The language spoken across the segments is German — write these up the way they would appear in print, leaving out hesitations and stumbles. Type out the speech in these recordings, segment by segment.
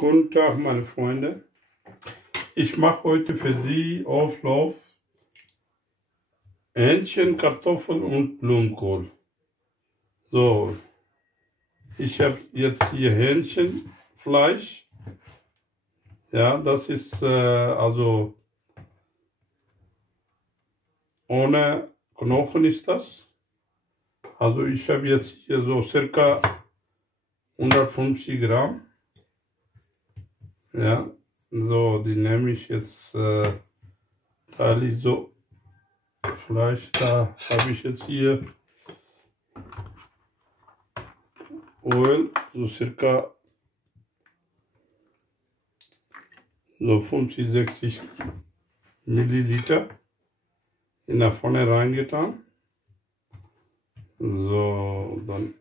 Guten Tag, meine Freunde. Ich mache heute für Sie Auflauf Hähnchen, Kartoffeln und Blumenkohl. So, ich habe jetzt hier Hähnchenfleisch. Ja, das ist also ohne Knochen ist das. Also ich habe jetzt hier so circa 150 Gramm. Ja, so, die nehme ich jetzt, teile ich so Fleisch, da habe ich jetzt hier Öl, so circa so 50, 60 Milliliter in der Pfanne reingetan. So, dann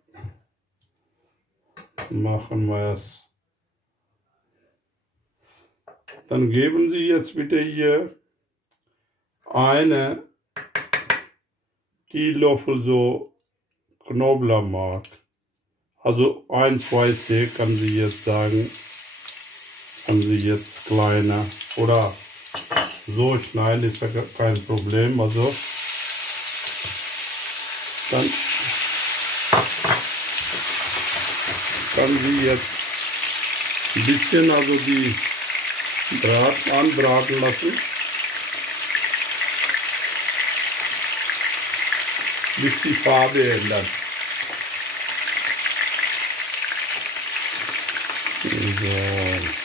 machen wir es. Dann geben Sie jetzt bitte hier eine Teelöffel so Knoblauchmark. Also 1, 2 C kann Sie jetzt sagen, kann Sie jetzt kleiner oder so schneiden, ist ja kein Problem. Also dann kann Sie jetzt ein bisschen also die anbraten lassen, bis die Farbe ändert. So.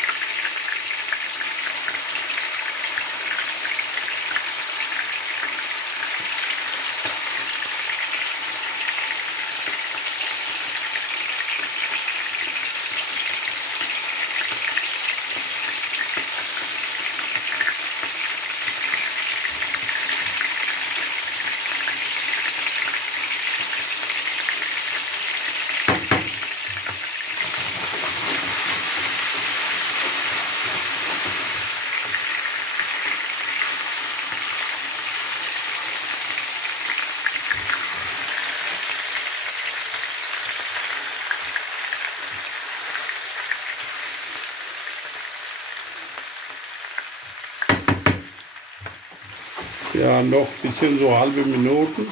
Ja, noch ein bisschen so halbe Minuten.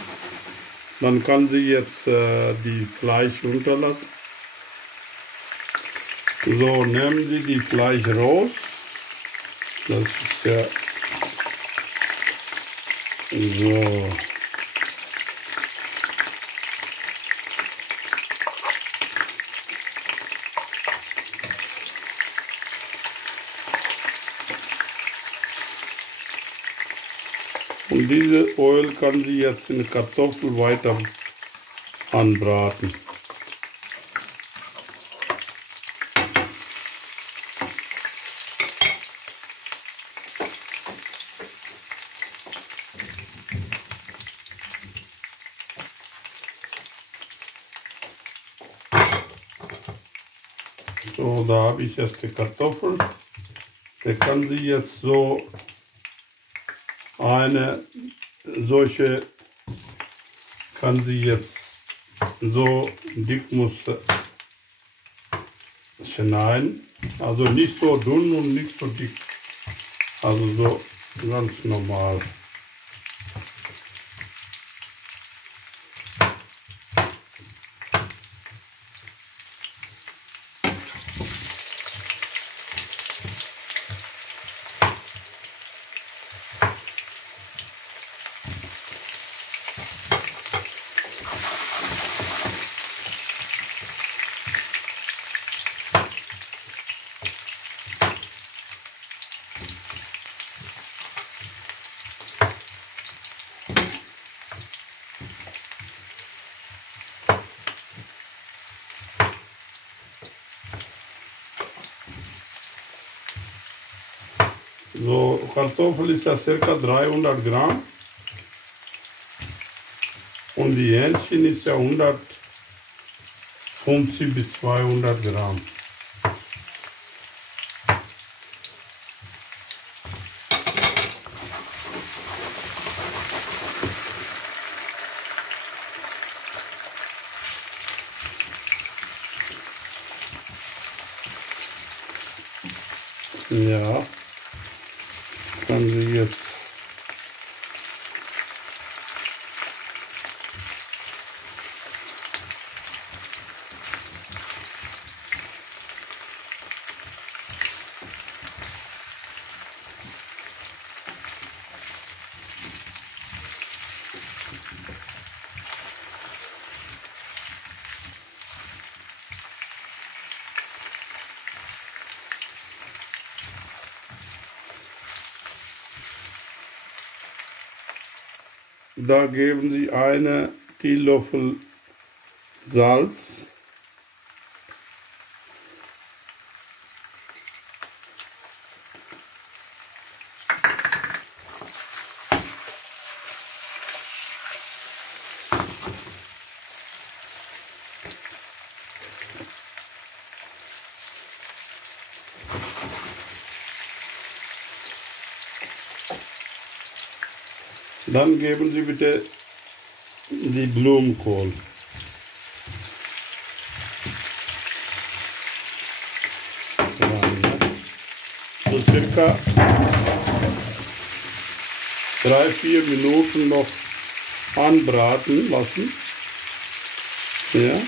Dann kann sie jetzt die Fleisch runterlassen. So, nehmen Sie die Fleisch raus. Das ist ja so. Und diese Öl kann sie jetzt in die Kartoffel weiter anbraten. So, da habe ich jetzt die Kartoffel. Da kann sie jetzt so eine solche, kann sie jetzt so dick muss schneiden. Also nicht so dünn und nicht so dick. Also so ganz normal. So, Kartoffel ist ja ca. 300 Gramm und die Hähnchen ist ja 150 bis 200 Gramm. Ja, kann sie jetzt da geben Sie eine Teelöffel Salz, dann geben Sie bitte die Blumenkohl. So circa 3-4 Minuten noch anbraten lassen. Ja.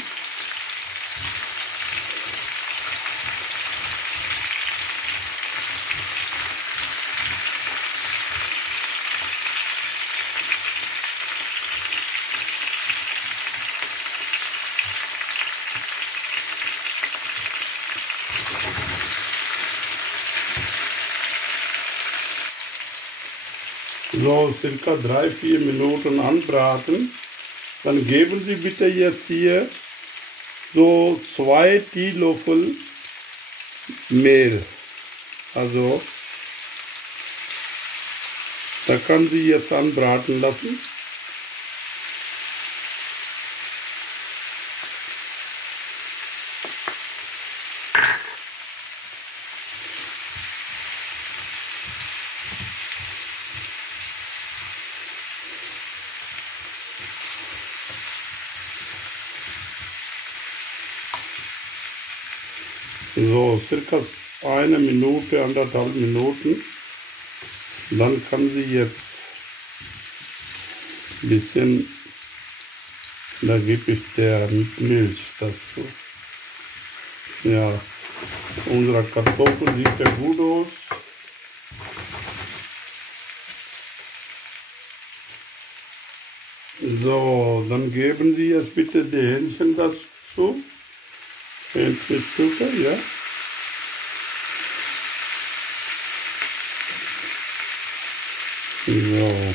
So circa 3-4 Minuten anbraten. Dann geben Sie bitte jetzt hier so 2 Teelöffel Mehl. Also da kann Sie jetzt anbraten lassen. So, circa 1 Minute, 1,5 Minuten. Dann kann sie jetzt ein bisschen, da gebe ich der Milch dazu. Ja, unsere Kartoffel sieht ja gut aus. So, dann geben Sie jetzt bitte die Hähnchen dazu. Hähnchenstücke, ja. So.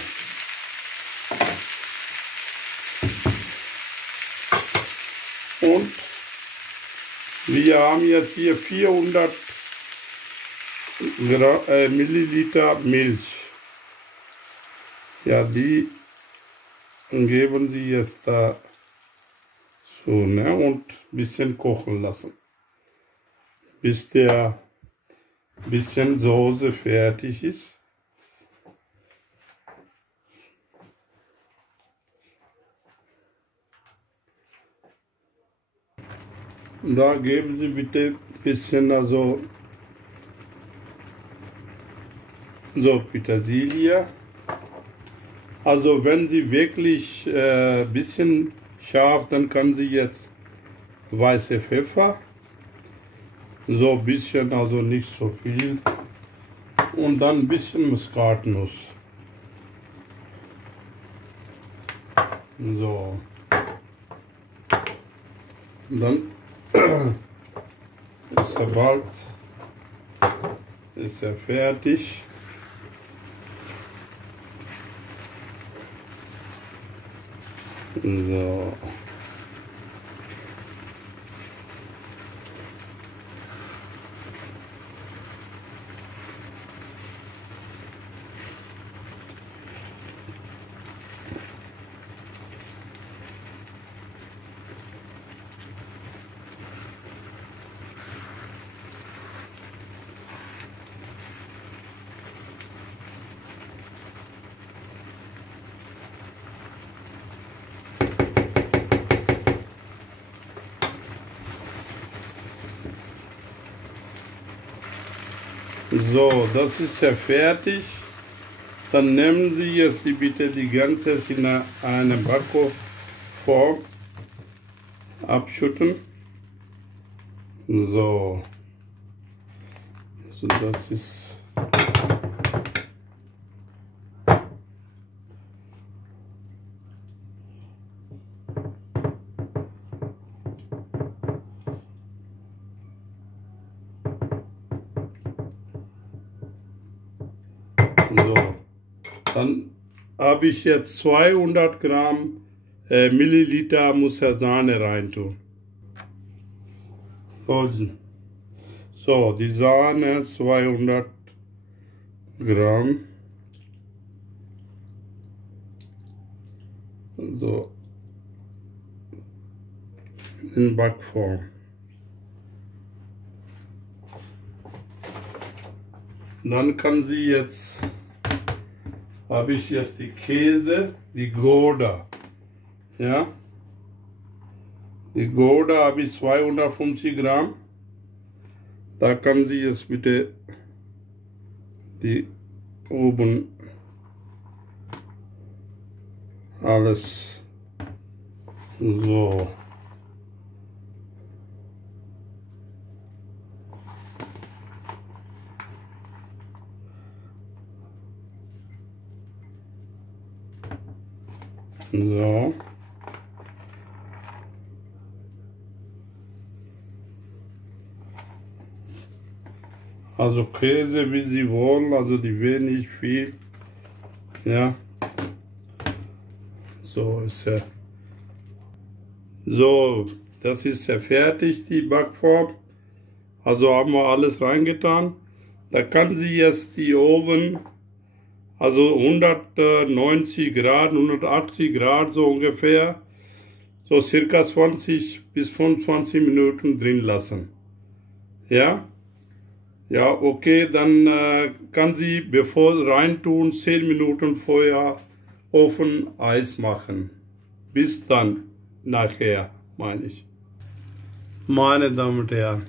Und wir haben jetzt hier 400 Milliliter Milch. Ja, die geben Sie jetzt da so, ne, und ein bisschen kochen lassen, bis der bisschen Soße fertig ist. Da geben Sie bitte ein bisschen, also so Petersilie. Also wenn Sie wirklich bisschen scharf, dann kann Sie jetzt weiße Pfeffer, so ein bisschen, also nicht so viel, und dann ein bisschen Muskatnuss. So, und dann ist er bald, ist er fertig. So. So, das ist ja fertig. Dann nehmen Sie jetzt bitte die ganze in eine Backofenform abschütten. So. So, das ist so. Dann habe ich jetzt 200 Gramm Milliliter muss ja Sahne reintun. So, die Sahne 200 Gramm. So. In Backform. Dann kann sie jetzt, habe ich jetzt die Käse, die Gouda. Ja. Die Gouda habe ich 250 Gramm. Da kann sie jetzt bitte die oben alles so. So. Also Käse, wie Sie wollen, also die wenig viel. Ja. So ist er. So, das ist ja fertig, die Backform. Also haben wir alles reingetan. Da kann sie jetzt die Ofen, also 190 Grad, 180 Grad so ungefähr, so circa 20 bis 25 Minuten drin lassen. Ja? Ja, okay, dann kann sie, bevor reintun, 10 Minuten vorher Ofen Eis machen. Bis dann, nachher, meine ich. Meine Damen und Herren,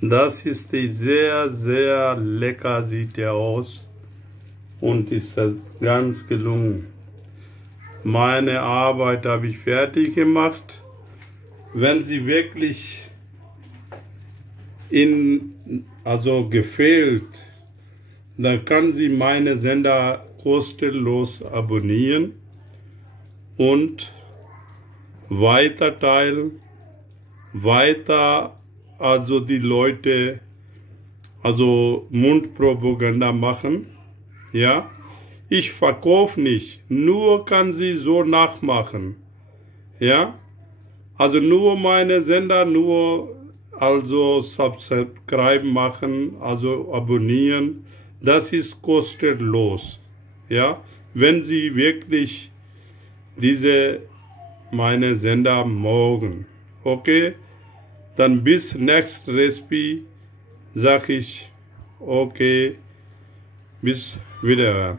das ist die sehr, sehr lecker, sieht der aus und ist ganz gelungen. Meine Arbeit habe ich fertig gemacht. Wenn sie wirklich also gefällt, dann kann sie meine Sender kostenlos abonnieren und weiterteilen, also die Leute, also Mundpropaganda machen, ja. Ich verkaufe nicht, nur kann sie so nachmachen, ja. Also nur meine Sender, nur also subscribe machen, also abonnieren, das ist kostenlos, ja. Wenn Sie wirklich meine Sender mögen, okay, dann bis next Recipe sag ich, okay, bis wieder.